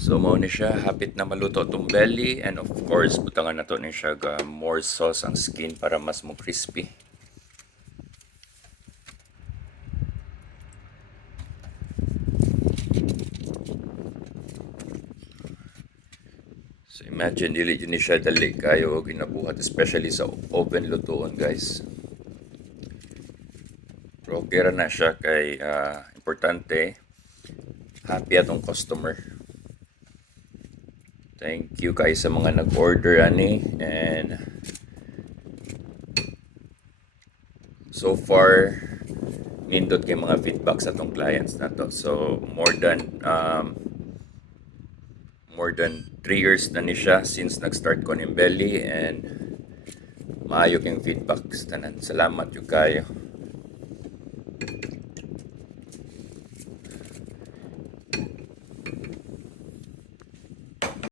So mao ni siya hapit na maluto tong belly, and of course butangan na to ni siya ga more sauce ang skin para mas mo crispy. So imagine dili ni siya dali kayo ginabuhat, especially sa oven lutuon guys. Pero okay ra na siya kay importante happy atong customer. Thank you guys sa mga nag-order ani, and so far nindot kay mga feedback sa atong clients na to. So more than 3 years na ni siya since nag-start ko ni Belly, and maayo kayong feedback tanan. Salamat yung kayo.